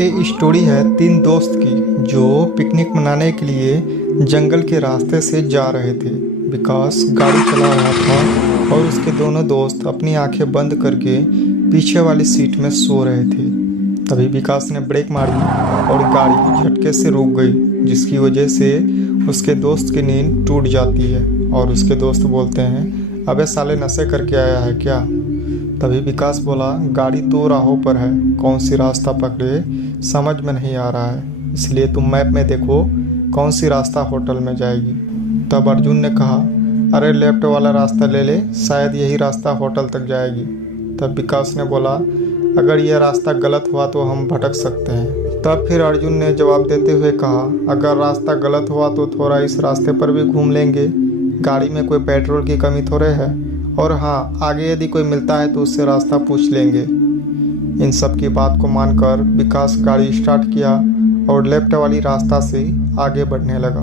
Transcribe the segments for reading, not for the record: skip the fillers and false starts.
ये स्टोरी है तीन दोस्त की जो पिकनिक मनाने के लिए जंगल के रास्ते से जा रहे थे। विकास गाड़ी चला रहा था और उसके दोनों दोस्त अपनी आंखें बंद करके पीछे वाली सीट में सो रहे थे। तभी विकास ने ब्रेक मारी और गाड़ी झटके से रुक गई, जिसकी वजह से उसके दोस्त की नींद टूट जाती है और उसके दोस्त बोलते हैं, अबे साले नशे करके आया है क्या। तभी विकास बोला, गाड़ी दो राहों पर है, कौन सी रास्ता पकड़े समझ में नहीं आ रहा है, इसलिए तुम मैप में देखो कौन सी रास्ता होटल में जाएगी। तब अर्जुन ने कहा, अरे लेफ्ट वाला रास्ता ले ले, शायद यही रास्ता होटल तक जाएगी। तब विकास ने बोला, अगर यह रास्ता गलत हुआ तो हम भटक सकते हैं। तब फिर अर्जुन ने जवाब देते हुए कहा, अगर रास्ता गलत हुआ तो थोड़ा इस रास्ते पर भी घूम लेंगे, गाड़ी में कोई पेट्रोल की कमी थोड़े है, और हाँ आगे यदि कोई मिलता है तो उससे रास्ता पूछ लेंगे। इन सब की बात को मानकर विकास गाड़ी स्टार्ट किया और लेफ्ट वाली रास्ता से आगे बढ़ने लगा।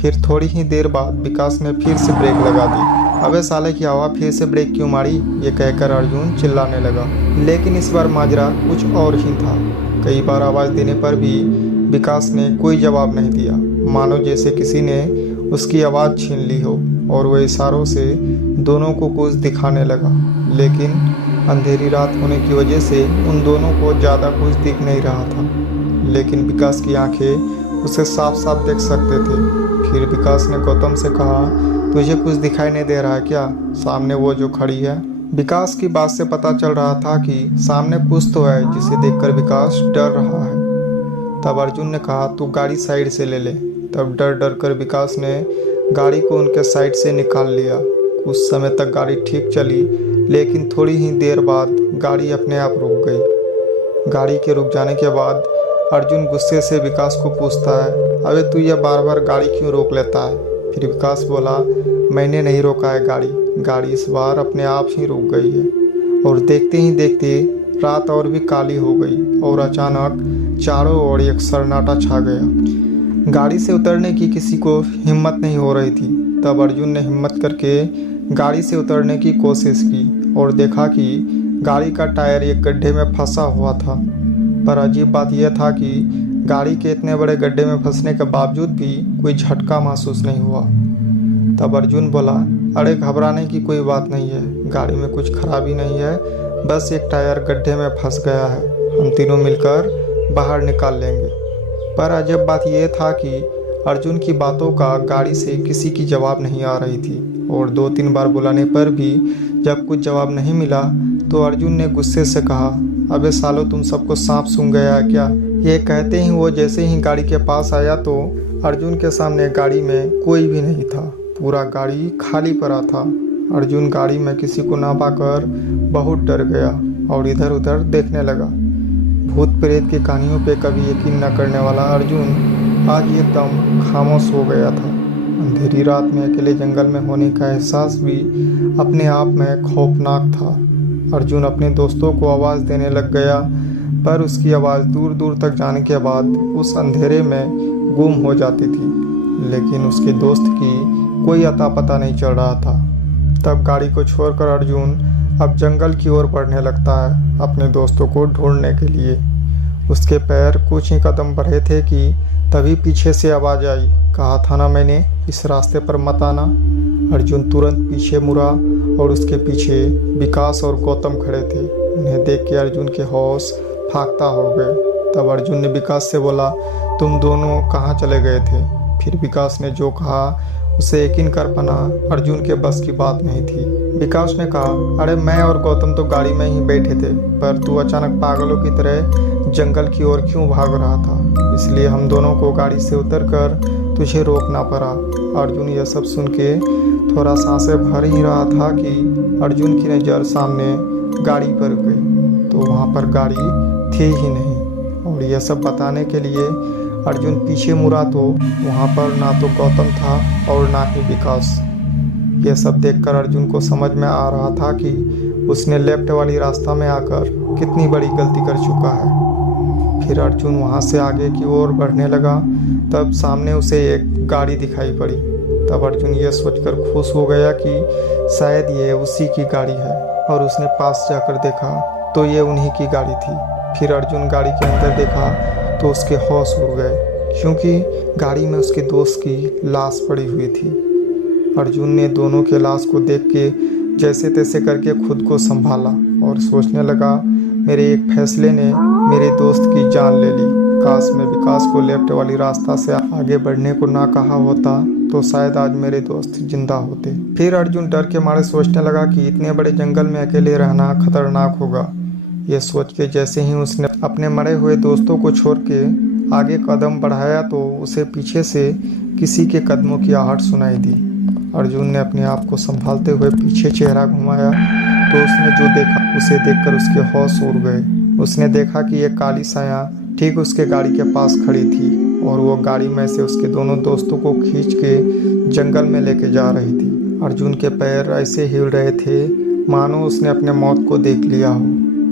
फिर थोड़ी ही देर बाद विकास ने फिर से ब्रेक लगा दी। अबे साले की हवा फिर से ब्रेक क्यों मारी, ये कहकर अर्जुन चिल्लाने लगा। लेकिन इस बार माजरा कुछ और ही था। कई बार आवाज़ देने पर भी विकास ने कोई जवाब नहीं दिया, मानो जैसे किसी ने उसकी आवाज़ छीन ली हो, और वह इशारों से दोनों को कुछ दिखाने लगा। लेकिन अंधेरी रात होने की वजह से उन दोनों को ज़्यादा कुछ दिख नहीं रहा था, लेकिन विकास की आंखें उसे साफ साफ देख सकते थे। फिर विकास ने गौतम से कहा, तुझे कुछ दिखाई नहीं दे रहा है क्या, सामने वो जो खड़ी है। विकास की बात से पता चल रहा था कि सामने कुछ तो है जिसे देखकर विकास डर रहा है। तब अर्जुन ने कहा, तू गाड़ी साइड से ले ले। तब डर डर कर विकास ने गाड़ी को उनके साइड से निकाल लिया। कुछ समय तक गाड़ी ठीक चली, लेकिन थोड़ी ही देर बाद गाड़ी अपने आप रुक गई। गाड़ी के रुक जाने के बाद अर्जुन गुस्से से विकास को पूछता है, अबे तू ये बार बार गाड़ी क्यों रोक लेता है। फिर विकास बोला, मैंने नहीं रोका है गाड़ी इस बार अपने आप ही रुक गई है। और देखते ही देखते रात और भी काली हो गई और अचानक चारों ओर एक सन्नाटा छा गया। गाड़ी से उतरने की किसी को हिम्मत नहीं हो रही थी। तब अर्जुन ने हिम्मत करके गाड़ी से उतरने की कोशिश की और देखा कि गाड़ी का टायर एक गड्ढे में फंसा हुआ था। पर अजीब बात यह था कि गाड़ी के इतने बड़े गड्ढे में फंसने के बावजूद भी कोई झटका महसूस नहीं हुआ। तब अर्जुन बोला, अरे घबराने की कोई बात नहीं है, गाड़ी में कुछ खराबी नहीं है, बस एक टायर गड्ढे में फंस गया है, हम तीनों मिलकर बाहर निकाल लेंगे। पर अजब बात यह था कि अर्जुन की बातों का गाड़ी से किसी की जवाब नहीं आ रही थी, और 2-3 बार बुलाने पर भी जब कुछ जवाब नहीं मिला तो अर्जुन ने गुस्से से कहा, अबे सालो तुम सबको सांप सूंघ गया है क्या। ये कहते ही वो जैसे ही गाड़ी के पास आया तो अर्जुन के सामने गाड़ी में कोई भी नहीं था, पूरा गाड़ी खाली पड़ा था। अर्जुन गाड़ी में किसी को ना पाकर बहुत डर गया और इधर उधर देखने लगा। भूत प्रेत की कहानियों पे कभी यकीन न करने वाला अर्जुन आज एकदम खामोश हो गया था। अंधेरी रात में अकेले जंगल में होने का एहसास भी अपने आप में खौफनाक था। अर्जुन अपने दोस्तों को आवाज़ देने लग गया, पर उसकी आवाज़ दूर दूर तक जाने के बाद उस अंधेरे में गुम हो जाती थी, लेकिन उसके दोस्त की कोई अता पता नहीं चल रहा था। तब गाड़ी को छोड़कर अर्जुन अब जंगल की ओर बढ़ने लगता है अपने दोस्तों को ढूंढने के लिए। उसके पैर कुछ ही कदम बढ़े थे कि तभी पीछे से आवाज़ आई, कहा था ना मैंने इस रास्ते पर मत आना। अर्जुन तुरंत पीछे मुड़ा और उसके पीछे विकास और गौतम खड़े थे। उन्हें देख के अर्जुन के होश फाख्ता हो गए। तब अर्जुन ने विकास से बोला, तुम दोनों कहाँ चले गए थे। फिर विकास ने जो कहा उसे यकीन कर पाना अर्जुन के बस की बात नहीं थी। विकास ने कहा, अरे मैं और गौतम तो गाड़ी में ही बैठे थे, पर तू अचानक पागलों की तरह जंगल की ओर क्यों भाग रहा था, इसलिए हम दोनों को गाड़ी से उतरकर तुझे रोकना पड़ा। अर्जुन यह सब सुन के थोड़ा सांसें भर ही रहा था कि अर्जुन की नज़र सामने गाड़ी पर गई तो वहाँ पर गाड़ी थी ही नहीं, और यह सब बताने के लिए अर्जुन पीछे मुड़ा तो वहाँ पर ना तो गौतम था और ना ही विकास। यह सब देखकर अर्जुन को समझ में आ रहा था कि उसने लेफ्ट वाली रास्ता में आकर कितनी बड़ी गलती कर चुका है। फिर अर्जुन वहाँ से आगे की ओर बढ़ने लगा। तब सामने उसे एक गाड़ी दिखाई पड़ी। तब अर्जुन यह सोचकर खुश हो गया कि शायद ये उसी की गाड़ी है, और उसने पास जाकर देखा तो ये उन्हीं की गाड़ी थी। फिर अर्जुन गाड़ी के अंदर देखा तो उसके होश उड़ गए, क्योंकि गाड़ी में उसके दोस्त की लाश पड़ी हुई थी। अर्जुन ने दोनों के लाश को देख के जैसे तैसे करके खुद को संभाला और सोचने लगा, मेरे एक फैसले ने मेरे दोस्त की जान ले ली। काश मैं विकास को लेफ्ट वाली रास्ता से आगे बढ़ने को ना कहा होता तो शायद आज मेरे दोस्त जिंदा होते। फिर अर्जुन डर के मारे सोचने लगा कि इतने बड़े जंगल में अकेले रहना खतरनाक होगा। ये सोच के जैसे ही उसने अपने मरे हुए दोस्तों को छोड़ के आगे कदम बढ़ाया तो उसे पीछे से किसी के कदमों की आहट सुनाई दी। अर्जुन ने अपने आप को संभालते हुए पीछे चेहरा घुमाया तो उसने जो देखा उसे देखकर उसके होश उड़ गए। उसने देखा कि एक काली साया ठीक उसके गाड़ी के पास खड़ी थी और वो गाड़ी में से उसके दोनों दोस्तों को खींच के जंगल में लेके जा रही थी। अर्जुन के पैर ऐसे हिल रहे थे मानो उसने अपने मौत को देख लिया हो।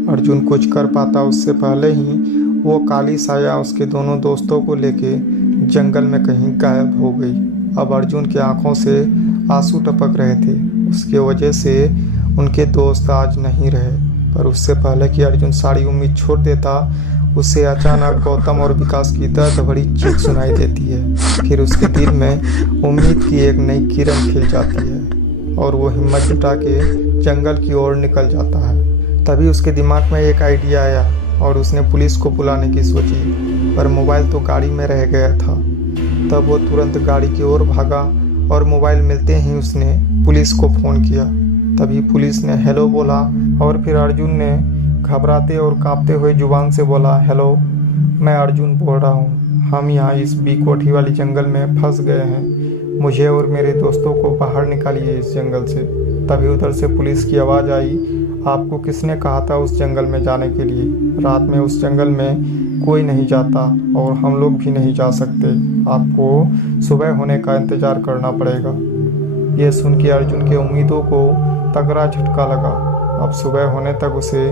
अर्जुन कुछ कर पाता उससे पहले ही वो काली साया उसके दोनों दोस्तों को लेके जंगल में कहीं गायब हो गई। अब अर्जुन की आंखों से आंसू टपक रहे थे, उसके वजह से उनके दोस्त आज नहीं रहे। पर उससे पहले कि अर्जुन सारी उम्मीद छोड़ देता, उसे अचानक गौतम और विकास की दर्द भरी चीख सुनाई देती है। फिर उसके दिल में उम्मीद की एक नई किरण खिल जाती है और वो हिम्मत जुटा के जंगल की ओर निकल जाता है। तभी उसके दिमाग में एक आइडिया आया और उसने पुलिस को बुलाने की सोची, पर मोबाइल तो गाड़ी में रह गया था। तब वो तुरंत गाड़ी की ओर भागा और मोबाइल मिलते ही उसने पुलिस को फ़ोन किया। तभी पुलिस ने हेलो बोला और फिर अर्जुन ने घबराते और कांपते हुए जुबान से बोला, हेलो, मैं अर्जुन बोल रहा हूँ। हम यहाँ इस बी कोठी वाली जंगल में फंस गए हैं। मुझे और मेरे दोस्तों को बाहर निकालिए इस जंगल से। तभी उधर से पुलिस की आवाज़ आई, आपको किसने कहा था उस जंगल में जाने के लिए? रात में उस जंगल में कोई नहीं जाता और हम लोग भी नहीं जा सकते। आपको सुबह होने का इंतज़ार करना पड़ेगा। ये सुन के अर्जुन के उम्मीदों को तगड़ा झटका लगा। अब सुबह होने तक उसे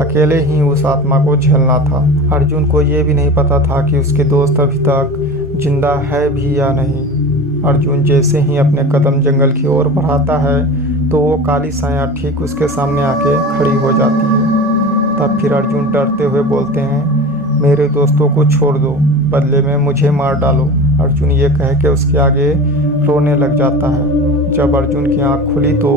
अकेले ही उस आत्मा को झेलना था। अर्जुन को ये भी नहीं पता था कि उसके दोस्त अभी तक जिंदा है भी या नहीं। अर्जुन जैसे ही अपने कदम जंगल की ओर बढ़ाता है तो वो काली साया ठीक उसके सामने आके खड़ी हो जाती है। तब फिर अर्जुन डरते हुए बोलते हैं, मेरे दोस्तों को छोड़ दो, बदले में मुझे मार डालो। अर्जुन ये कह के उसके आगे रोने लग जाता है। जब अर्जुन की आंख खुली तो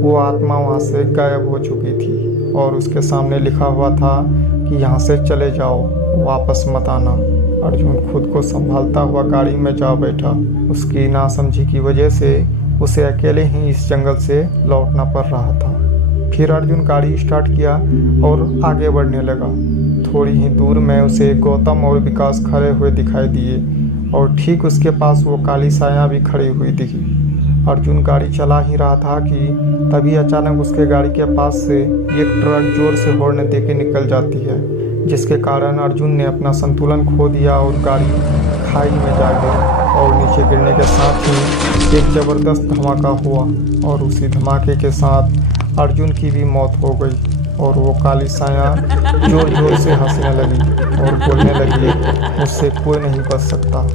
वो आत्मा वहाँ से गायब हो चुकी थी और उसके सामने लिखा हुआ था कि यहाँ से चले जाओ, वापस मत आना। अर्जुन खुद को संभालता हुआ गाड़ी में जा बैठा। उसकी नासमझी की वजह से उसे अकेले ही इस जंगल से लौटना पड़ रहा था। फिर अर्जुन गाड़ी स्टार्ट किया और आगे बढ़ने लगा। थोड़ी ही दूर में उसे गौतम और विकास खड़े हुए दिखाई दिए और ठीक उसके पास वो काली साया भी खड़ी हुई दिखी। अर्जुन गाड़ी चला ही रहा था कि तभी अचानक उसके गाड़ी के पास से एक ट्रक जोर से हॉर्न देके निकल जाती है, जिसके कारण अर्जुन ने अपना संतुलन खो दिया और गाड़ी खाई में जा गई और नीचे गिरने के साथ ही एक ज़बरदस्त धमाका हुआ और उसी धमाके के साथ अर्जुन की भी मौत हो गई और वो काली साया जोर जोर से हंसने लगी और बोलने लगी, मुझसे कोई नहीं बच सकता।